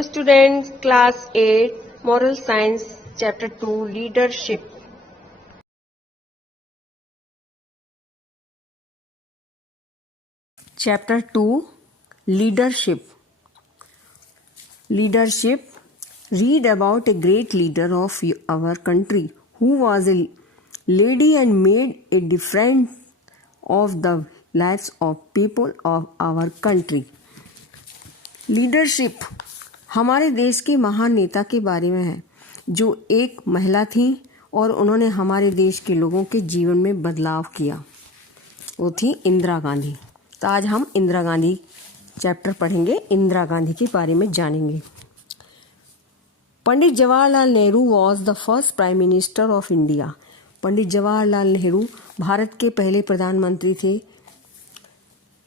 Hello students, class 8, Moral Science, chapter 2, Leadership. Chapter 2, Leadership. Leadership. Read about a great leader of our country who was a lady and made a difference of the lives of people of our country. Leadership हमारे देश के महान नेता के बारे में है जो एक महिला थी और उन्होंने हमारे देश के लोगों के जीवन में बदलाव किया। वो थी इंदिरा गांधी। तो आज हम इंदिरा गांधी चैप्टर पढ़ेंगे, इंदिरा गांधी के बारे में जानेंगे। Pandit Jawaharlal Nehru was the first prime minister of India. Pandit Jawaharlal Nehru Bharat के पहले प्रधानमंत्री थे।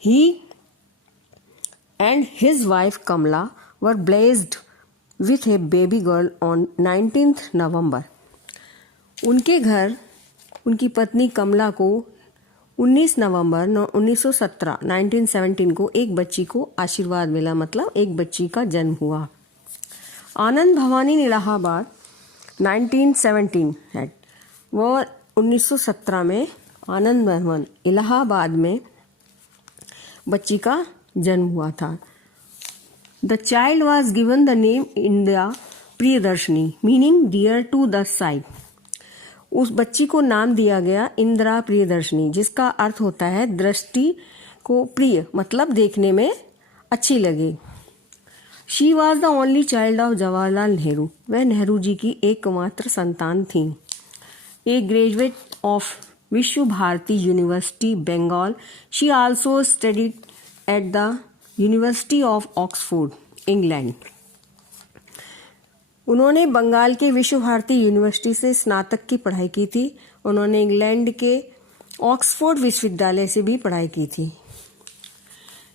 ही and his wife Kamala were blessed with a baby girl on 19th November. उनके घर उनकी पत्नी कमला को 19 नवंबर 1917 को एक बच्ची को आशीर्वाद मिला, मतलब एक बच्ची का जन्म हुआ। आनंद भवानी इलाहाबाद 1917 है, वो 1917 में आनंद भवन इलाहाबाद में बच्ची का जन्म हुआ था। The child was given the name Indira Priyadarshini meaning dear to the sight. उस बच्ची को नाम दिया गया इंदिरा प्रियदर्शनी, जिसका अर्थ होता है दृष्टि को प्रिय, मतलब देखने में अच्छी लगे। She was the only child of Jawaharlal Nehru. वह नेहरू जी की एकमात्र संतान थी। ए graduate of Vishwa Bharati university Bengal, she also studied at the University of Oxford, England. उन्होंने बंगाल के विश्व भारती यूनिवर्सिटी से स्नातक की पढ़ाई की थी। उन्होंने इंग्लैंड के ऑक्सफोर्ड विश्वविद्यालय से भी पढ़ाई की थी।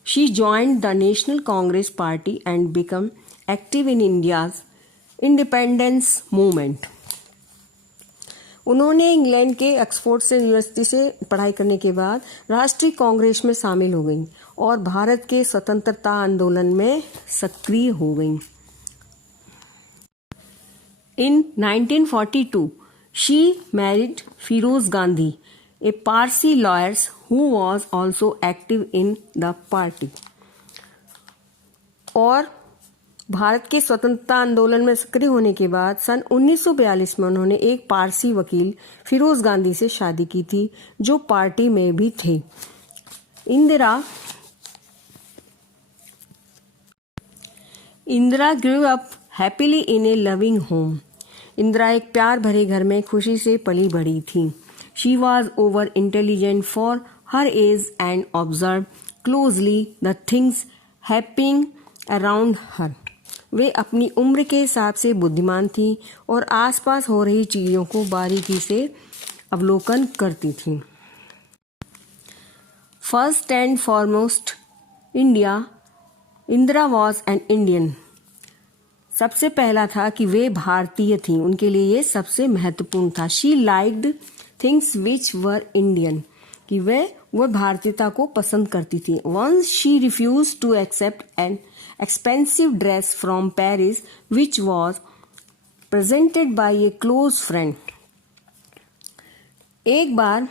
She joined the National Congress Party and became active in India's independence movement. उन्होंने इंग्लैंड के ऑक्सफोर्ड से यूनिवर्सिटी से पढ़ाई करने के बाद राष्ट्रीय कांग्रेस में शामिल हो गई और भारत के स्वतंत्रता आंदोलन में सक्रिय हो गई। In 1942 she married Feroze Gandhi, a Parsi lawyers who was also active in the party. और भारत के स्वतंत्रता आंदोलन में सक्रिय होने के बाद सन 1942 में उन्होंने एक पारसी वकील फिरोज गांधी से शादी की थी, जो पार्टी में भी थे। इंदिरा ग्रू अप हैप्पीली इन ए लविंग होम। इंदिरा एक प्यार भरे घर में खुशी से पली बढ़ी थी। She was over intelligent for her age and observe closely the things happening around her. वे अपनी उम्र के हिसाब से बुद्धिमान थी और आसपास हो रही चीजों को बारीकी से अवलोकन करती थी। First and foremost Indira was an Indian. सबसे पहला था कि वे भारतीय थी, उनके लिए ये सबसे महत्वपूर्ण था। She liked things which were Indian, कि वह भारतीयता को पसंद करती थी। Once she refuse to accept an expensive dress from Paris which was presented by a close friend. एक बार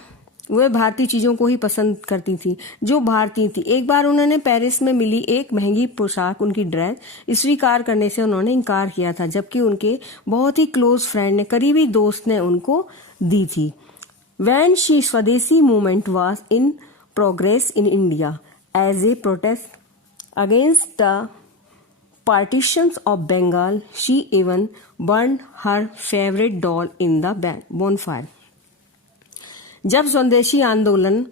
वह भारतीय चीजों को ही पसंद करती थी जो भारतीय थी। एक बार उन्होंने पेरिस में मिली एक महंगी पोशाक, उनकी ड्रेस स्वीकार करने से उन्होंने इनकार किया था, जबकि उनके बहुत ही क्लोज फ्रेंड ने, करीबी दोस्त ने उनको दी थी। When she स्वदेशी movement was in progress in India as a protest against the partitions of Bengal, she even burned her favorite doll in the bonfire. जब स्वदेशी आंदोलन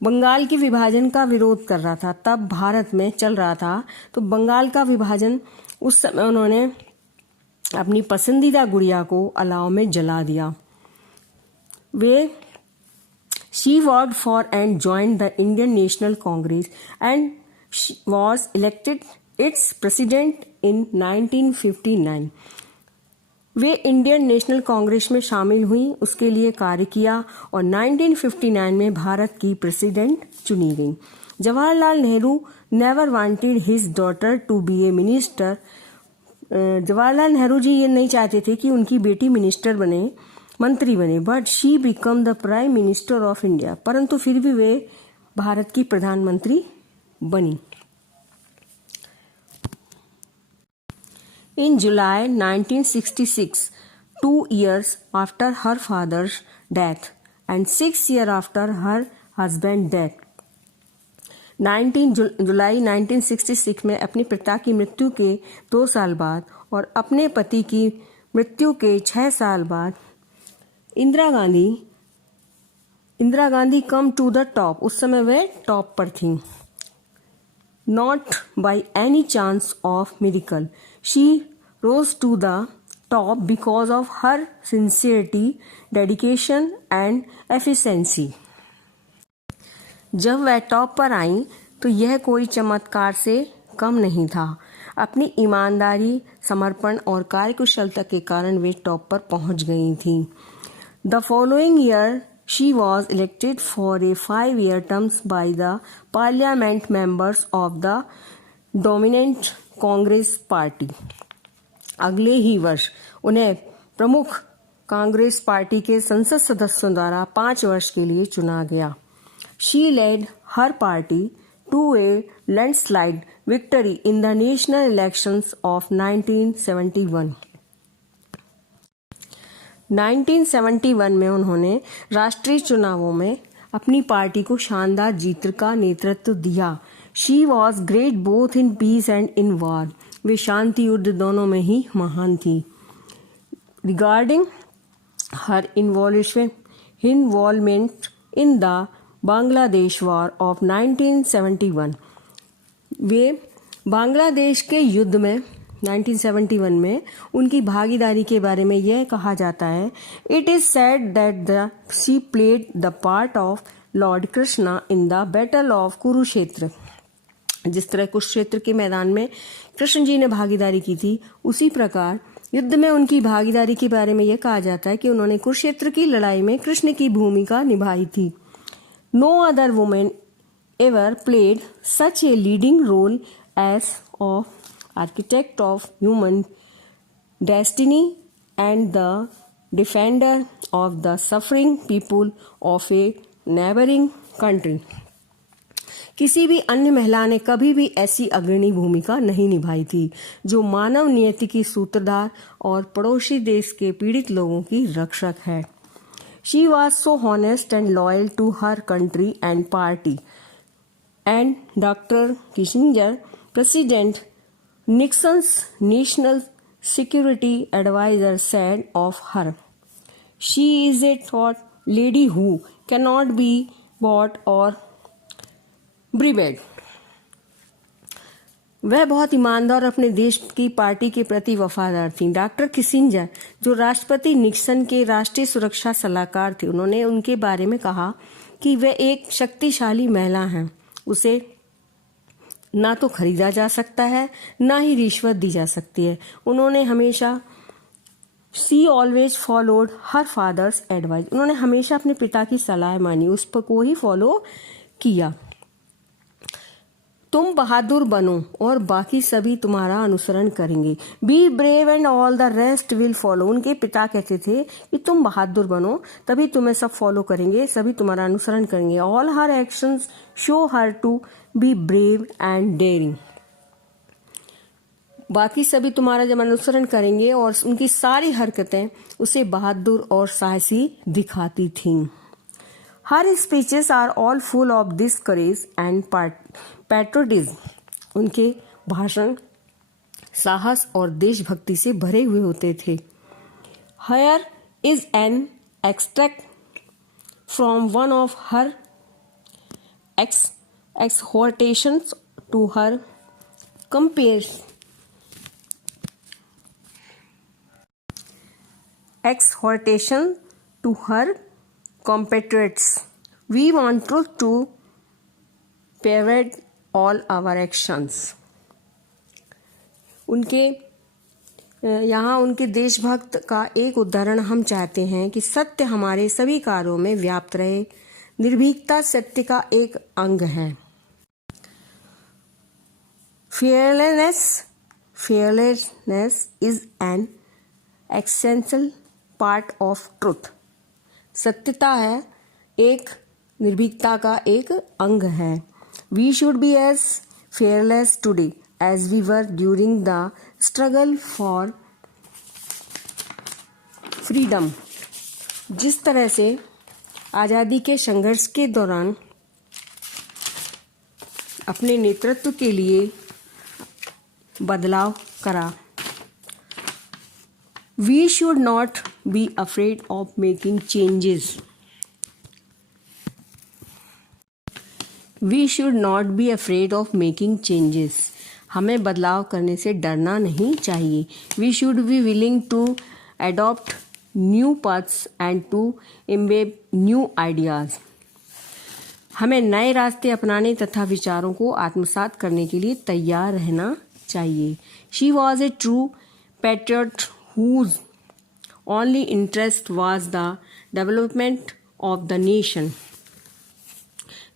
बंगाल के विभाजन का विरोध कर रहा था, तब भारत में चल रहा था, तो बंगाल का विभाजन उस समय उन्होंने अपनी पसंदीदा गुड़िया को अलाव में जला दिया। वे She worked for and joined the Indian National Congress and she was elected its president in 1959. Way Indian national Congress में शामिल हुई, उसके लिए कार्य किया और 1959 में भारत की प्रेसिडेंट चुनी गई। Jawaharlal Nehru never wanted his daughter to be a minister Jawaharlal Nehru ji ये नहीं चाहते थे कि उनकी बेटी मंत्री बने, but she become the prime minister of India, परंतु फिर भी वे भारत की प्रधानमंत्री बनी। In July 1966, 2 years after her father's death and 6 years after her husband's death, 19 जुलाई 1966 में अपने पिता की मृत्यु के 2 साल बाद और अपने पति की मृत्यु के 6 साल बाद Indira Gandhi come to the top, उस समय वे टॉप पर थी। Not by any chance of miracle, she rose to the top because of her sincerity, dedication and efficiency. जब वह टॉप पर आई तो यह कोई चमत्कार से कम नहीं था। अपनी ईमानदारी, समर्पण और कार्यकुशलता के कारण वे टॉप पर पहुंच गई थी। The following year, she was elected for a 5-year term by the parliament members of the dominant Congress party. अगले ही वर्ष उन्हें प्रमुख कांग्रेस पार्टी के संसद सदस्यों द्वारा 5 वर्ष के लिए चुना गया। She led her party to a landslide victory in the national elections of 1971. 1971 में उन्होंने राष्ट्रीय चुनावों में अपनी पार्टी को शानदार जीत का नेतृत्व दिया। She was great both in peace and in war, वे शांति युद्ध दोनों में ही महान थी। Regarding her involvement in the Bangladesh war of 1971, वे बांग्लादेश के युद्ध में 1971 में उनकी भागीदारी के बारे में यह कहा जाता है, it is said that she played the part of Lord Krishna in the battle of Kurukshetra. जिस तरह कुरुक्षेत्र के मैदान में कृष्ण जी ने भागीदारी की थी, उसी प्रकार युद्ध में उनकी भागीदारी के बारे में यह कहा जाता है कि उन्होंने कुरुक्षेत्र की लड़ाई में कृष्ण की भूमिका निभाई थी। No other women ever played such a leading role as of architect of human destiny and the defender of the suffering people of a neighboring country. किसी भी अन्य महिला ने कभी भी ऐसी अग्रणी भूमिका नहीं निभाई थी जो मानव नियति की सूत्रधार और पड़ोसी देश के पीड़ित लोगों की रक्षक है। She was so honest and loyal to her country and party, and Dr. Kissinger, President Nixon's national security advisor, said of her, "She is a thought lady who cannot be bought or bribed." वह बहुत ईमानदार और अपने देश की party के प्रति वफादार थी। डॉक्टर किसिंजर, जो राष्ट्रपति निक्सन के राष्ट्रीय सुरक्षा सलाहकार थे, उन्होंने उनके बारे में कहा कि वह एक शक्तिशाली महिला हैं। उसे ना तो खरीदा जा सकता है, ना ही रिश्वत दी जा सकती है। उन्होंने हमेशा she always followed her father's advice, उन्होंने हमेशा अपने पिता की सलाह मानी, उस पर को ही फॉलो किया। तुम बहादुर बनो और बाकी सभी तुम्हारा अनुसरण करेंगे। B brave and all the rest will follow. उनके पिता कहते थे कि तुम बहादुर बनो, तभी तुम्हें सब फॉलो करेंगे, सभी तुम्हारा अनुसरण करेंगे। All her actions show her to be brave and daring. बाकी सभी तुम्हारा जब अनुसरण करेंगे और उनकी सारी हरकतें उसे बहादुर और साहसी दिखाती थीं। Her speeches are all full of this courage and patriotism. उनके भाषण साहस और देशभक्ति से भरे हुए होते थे। Here is an extract from one of her exhortations to her compatriots. We want truth to pervade all our actions. उनके यहाँ उनके देशभक्त का एक उदाहरण हम चाहते हैं कि सत्य हमारे सभी कार्यों में व्याप्त रहे। निर्भीकता सत्य का एक अंग है। fearlessness is an essential part of truth. सत्यता है एक निर्भीकता का एक अंग है. We should be as fearless today as we were during the struggle for freedom. जिस तरह से आज़ादी के संघर्ष के दौरान अपने नेतृत्व के लिए बदलाव करा. We should not be afraid of making changes. We should not be afraid of making changes. हमें बदलाव करने से डरना नहीं चाहिए. We should be willing to adopt new paths and to imbibe new ideas. हमें नए रास्ते अपनाने तथा विचारों को आत्मसात करने के लिए तैयार रहना चाहिए. She was a true patriot whose only interest was the development of the nation.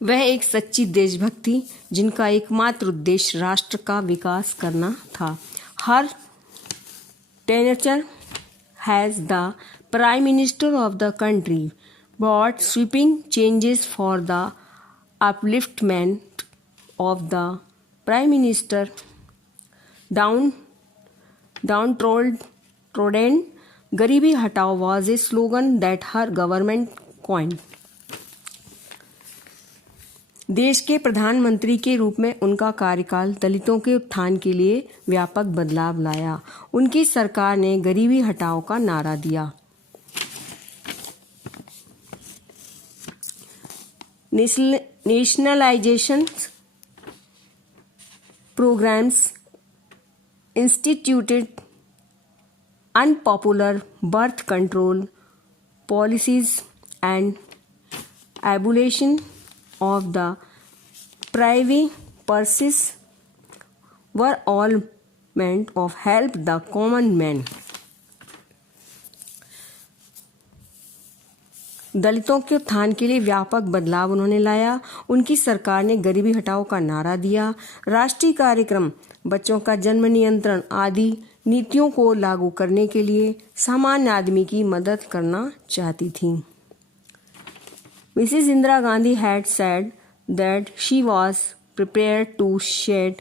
वह एक सच्ची देशभक्त थी जिनका एकमात्र उद्देश्य राष्ट्र का विकास करना था. Her tenure as the Prime Minister of the country brought sweeping changes for the upliftment of the Prime Minister. Downtrodden Garibi Hatao was a slogan that her government coined. देश के प्रधानमंत्री के रूप में उनका कार्यकाल दलितों के उत्थान के लिए व्यापक बदलाव लाया. उनकी सरकार ने गरीबी हटाओ का नारा दिया. Nationalization programs instituted unpopular birth control policies and abolition of the private purses were all meant to help the common man. दलितों के उत्थान के लिए व्यापक बदलाव उन्होंने लाया. उनकी सरकार ने गरीबी हटाओ का नारा दिया. राष्ट्रीय कार्यक्रम, बच्चों का जन्म नियंत्रण आदि नीतियों को लागू करने के लिए सामान्य आदमी की मदद करना चाहती थी. Mrs Indira Gandhi had said that she was prepared to shed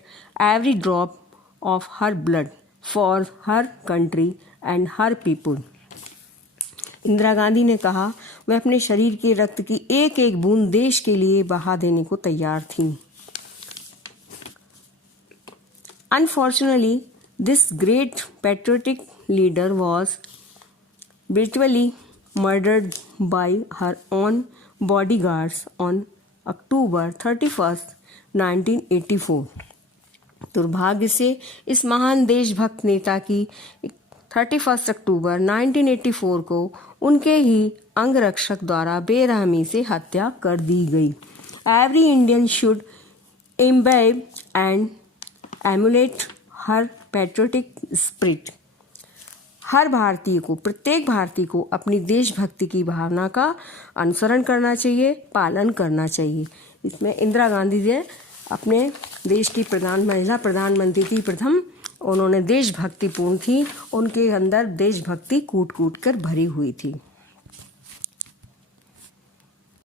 every drop of her blood for her country and her people. Indira Gandhi ने कहा वह अपने शरीर के रक्त की एक एक बूंद देश के लिए बहा देने को तैयार थीं. Unfortunately, this great patriotic leader was brutally murdered by her own bodyguards on October 31st, 1984. दुर्भाग्य से इस महान देशभक्त नेता की 31 अक्टूबर 1984 को उनके ही अंगरक्षक द्वारा बेरहमी से हत्या कर दी गई. Every Indian should imbibe and emulate her patriotic spirit. हर भारतीय को, प्रत्येक भारतीय को अपनी देशभक्ति की भावना का अनुसरण करना चाहिए, पालन करना चाहिए. इसमें इंदिरा गांधी जी अपने देश की महिला प्रधानमंत्री थी प्रथम. उन्होंने देशभक्ति पूर्ण थी. उनके अंदर देशभक्ति कूट कूट कर भरी हुई थी.